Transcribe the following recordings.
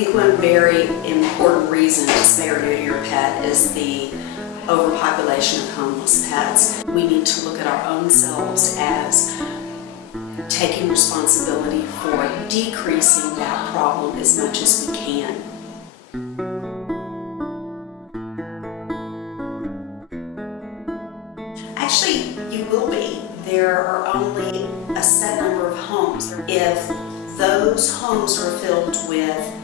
think one very important reason to spay or neuter your pet is the overpopulation of homeless pets. We need to look at our own selves as taking responsibility for decreasing that problem as much as we can. Actually, you will be. There are only a set number of homes. If those homes are filled with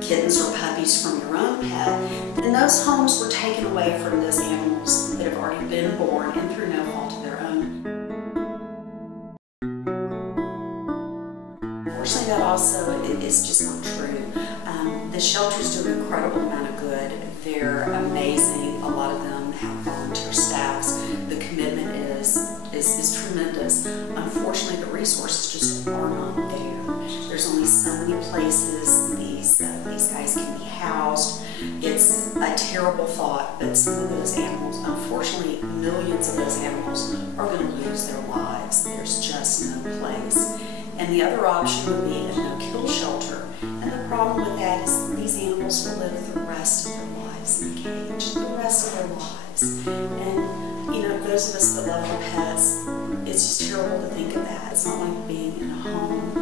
kittens or puppies from your own pet, then those homes were taken away from those animals that have already been born and through no fault of their own. Unfortunately, that also is just not true. The shelters do an incredible amount of good. They're amazing. A lot of them have volunteer staffs. The commitment is tremendous. Unfortunately, the resources just are not there. There's only so many places these guys can be housed. It's a terrible thought that some of those animals, unfortunately millions of those animals, are going to lose their lives. There's just no place. And the other option would be a no-kill shelter. And the problem with that is these animals will live the rest of their lives in a cage, the rest of their lives. And, you know, those of us that love our pets, it's just terrible to think of that. It's not like being in a home,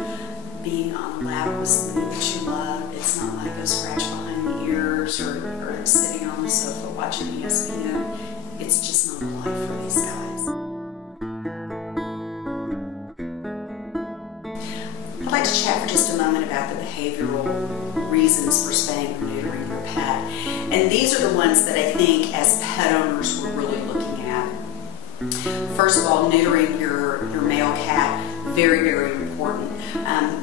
being on a lap with somebody that you love. It's not like a scratch behind the ears or sitting on the sofa watching ESPN. It's just not a life for these guys. I'd like to chat for just a moment about the behavioral reasons for spaying or neutering your pet. And these are the ones that I think as pet owners we're really looking at. First of all, neutering your male cat, very, very important.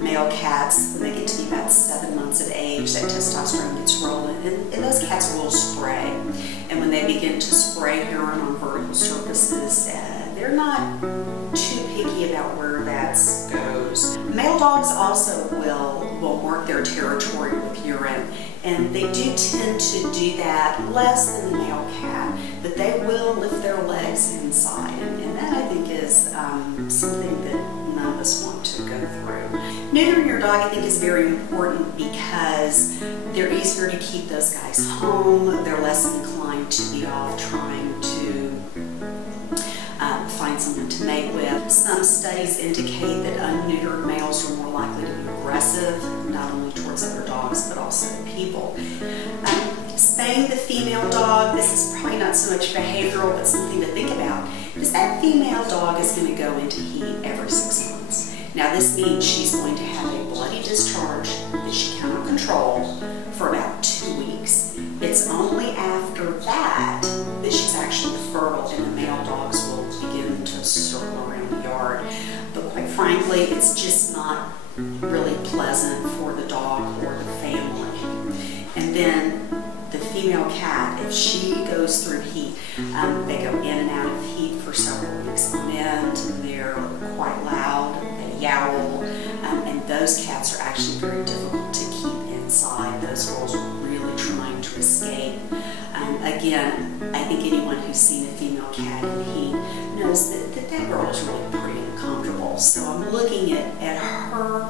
Male cats, when they get to be about 7 months of age, that testosterone gets rolling, and those cats will spray. And when they begin to spray urine on vertical surfaces, they're not too picky about where that goes. Male dogs also will mark their territory with urine, and they do tend to do that less than the male cat, but they will lift their legs inside, and that I think is something that none of us want to go through. Neutering your dog, I think, is very important because they're easier to keep those guys home. They're less inclined to be off trying to find someone to mate with. Some studies indicate that unneutered males are more likely to be aggressive, not only towards other dogs, but also to people. Spaying the female dog, this is probably not so much behavioral, but something to think about, because that female dog is going to go into heat every 6 months. Now this means she's going to have a bloody discharge that she cannot control for about 2 weeks. It's only after that that she's actually fertile and the male dogs will begin to circle around the yard. But quite frankly, it's just not really pleasant for the dog or the family. And then the female cat, if she goes through heat, they go in and out of heat for several weeks on end. They're quite loud, they yowl, and those cats are actually very difficult to keep inside. Those girls are really trying to escape. Again, I think anyone who's seen a female cat in heat knows that girl is really pretty uncomfortable. So I'm looking at her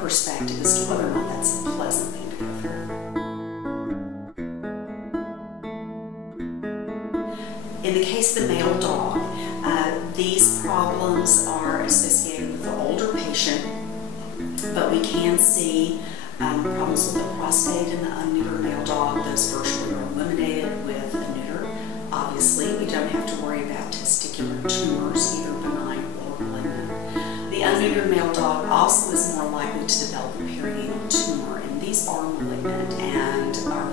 perspective as to whether or not that's a pleasant thing to go through. In the case of the male dog, these problems are associated with the older patient, but we can see problems with the prostate in the unneutered male dog. Those virtually are eliminated with a neuter. Obviously, we don't have to worry about testicular tumors, either benign or malignant. The unneutered male dog also is more likely to develop a perianal tumor, and these are malignant and are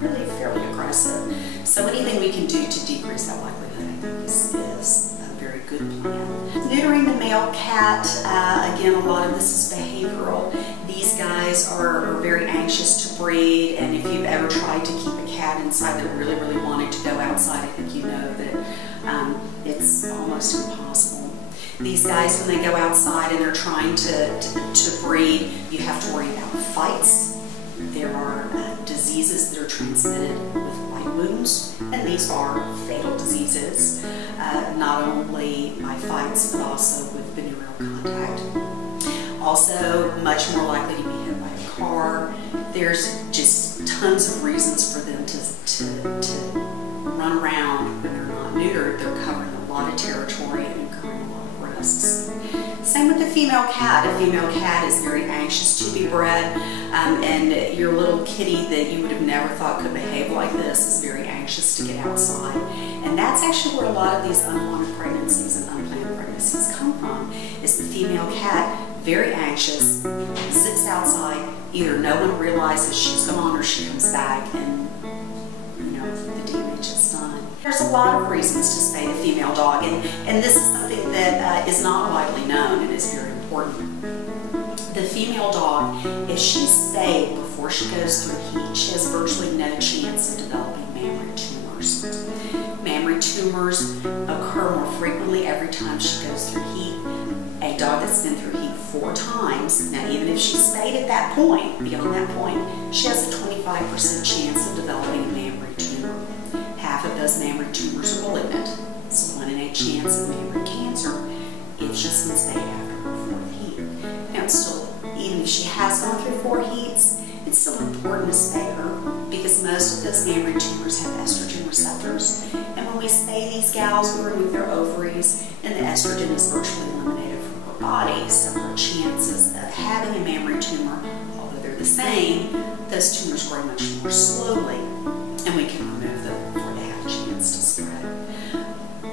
really fairly aggressive. So anything we can do to decrease that likelihood, I think, is a very good plan. Neutering the male cat, again, a lot of this is behavioral. These guys are very anxious to breed, and if you've ever tried to keep a cat inside that really, really wanted to go outside, I think you know that it's almost impossible. These guys, when they go outside and they're trying to breed, you have to worry about fights. There are diseases that are transmitted with bite wounds, and these are fatal diseases, not only by fights, but also with venereal contact. Also, much more likely to be hit by a there's just tons of reasons for them to run around when they're not neutered. They're covering a lot of territory and incurring a lot of risks. Same with the female cat. A female cat is very anxious to be bred, and your little kitty that you would have never thought could behave like this is very anxious to get outside. And that's actually where a lot of these unwanted pregnancies and unplanned pregnancies come from, is the female cat, very anxious, sits outside, either no one realizes she's gone or she comes back and the damage is done. There's a lot of reasons to spay the female dog, and this is something that is not widely known and is very important. The female dog, if she's spayed before she goes through heat, she has virtually no chance of developing mammary tumors. Mammary tumors occur more frequently every time she goes through heat. A dog that's been through heat 4 times, now even if she's spayed at that point, beyond that point, she has a 25% chance of developing a mammary tumor. Half of those mammary tumors are malignant, so 1 in 8 chance of mammary cancer if she's been spayed after her 4th heat. Now it's still, even if she has gone through 4 heats, it's still important to spay her because most of those mammary tumors have estrogen receptors. And when we spay these gals, we remove their ovaries, and the estrogen is virtually eliminated from her body. So her chances of having a mammary tumor, although they're the same, those tumors grow much more slowly, and we can remove them before they have a chance to spread.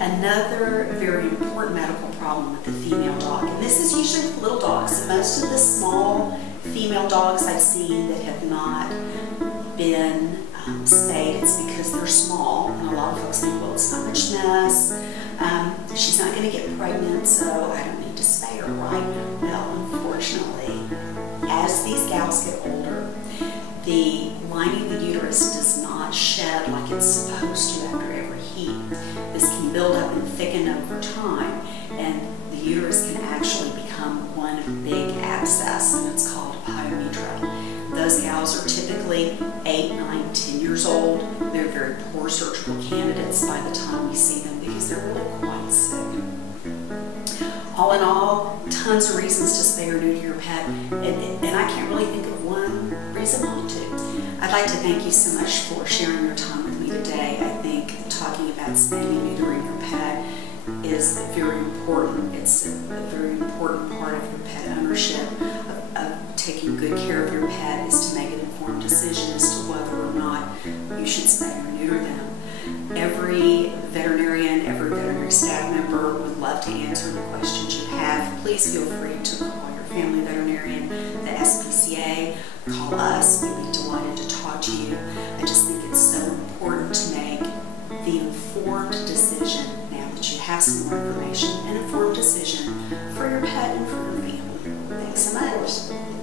Another very important medical problem with the female dog, and this is usually with little dogs, and most of the small female dogs I've seen that have not been spayed, it's because they're small, and a lot of folks think, well, it's not much mess, she's not going to get pregnant, so I don't need to spay her, right? Well, unfortunately, as these gals get older, the lining of the uterus does not shed like it's supposed to after every heat. This can build up and thicken over time, and the uterus can actually become one big abscess, and it's called pyometra. Those gals are typically 8, 9, 10 years old. They're very poor surgical candidates by the time we see them because they're really quite sick. All in all, tons of reasons to spay or neuter your pet, and I can't really think of one reason not to. I'd like to thank you so much for sharing your time with me today. I think talking about spaying and neutering your pet is very important. It's a very important part of your pet ownership, of taking good care of your pet, is to make an informed decision as to whether or not you should spay or neuter them. Every veterinarian, every veterinary staff member would love to answer the questions you have. Please feel free to call your family veterinarian, the SPCA, call us. We'd be delighted to talk to you. I just think it's so important to make the informed decision, now that you have some more information, an informed decision for your pet and for your family. Thanks so much.